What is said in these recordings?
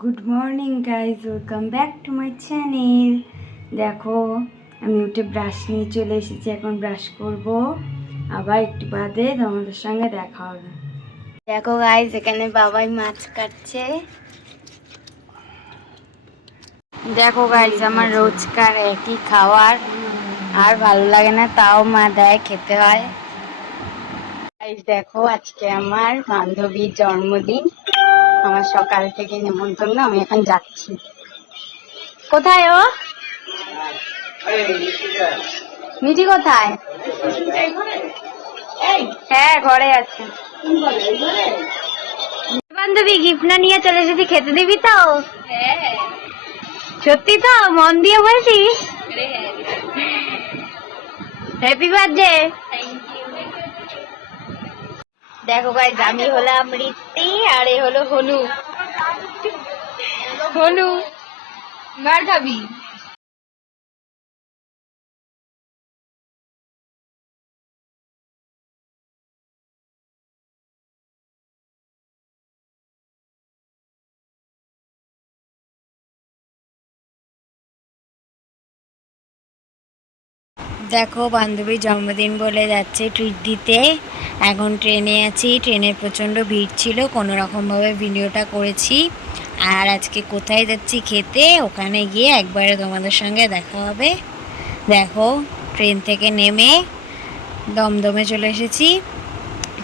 Good morning guys welcome back to my channel দেখো, আমি উঠে ব্রাশ নিয়ে চলে এসেছি, এখন ব্রাশ করব। আবার একটু বাদে তোমাদের সঙ্গে দেখা হবে। দেখো গাইজ এখানে বাবাই মাছ কাটছে। দেখো গাইজ আমার রোজকার একই খাওয়ার। আর ভালো লাগে না, তাও মা দেয়, খেতে হয়। দেখো, আজকে আমার বান্ধবীর জন্মদিন। আমার সকাল থেকে নেমন্তন্ন আমি এখন যাচ্ছি। কোথায় ও? মিটি কোথায়? হ্যাঁ ঘরে আছে। বান্ধবী গিফট না নিয়ে চলে এসেছি খেতে দিবি তো? সত্যি তো মন দিয়ে বলছিস? হ্যাপি বার্থডে দেখো ভাই আমি হলাম রিত্তি আর এ হলো হনু হলু। মার খাবি দেখো বান্ধবীর জন্মদিন বলে যাচ্ছে ট্রিট দিতে। এখন ট্রেনে আছি ট্রেনের প্রচণ্ড ভিড় ছিল, কোনো রকমভাবে ভিডিওটা করেছি। আর আজকে কোথায় যাচ্ছি খেতে, ওখানে গিয়ে একবারে তোমাদের সঙ্গে দেখা হবে। দেখো, ট্রেন থেকে নেমে দমদমে চলে এসেছি।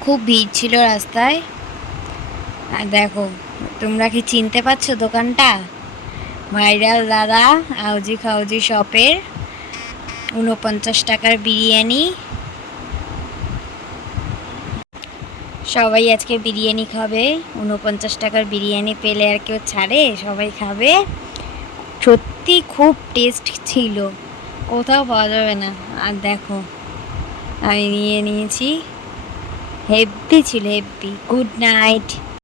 খুব ভিড় ছিল রাস্তায়। আর দেখো, তোমরা কি চিনতে পারছ দোকানটা? ভাইরাল দাদা আউজি খাউজি শপের। উনপঞ্চাশ টাকার বিরিয়ানি। সবাই আজকে বিরিয়ানি খাবে। উনপঞ্চাশ টাকার বিরিয়ানি পেলে আর কেউ ছাড়ে, সবাই খাবে। সত্যি খুব টেস্ট ছিল। কোথাও পাওয়া যাবে না। আর দেখো, আমি নিয়ে নিয়েছি। হেভি ছিল হেভি গুড নাইট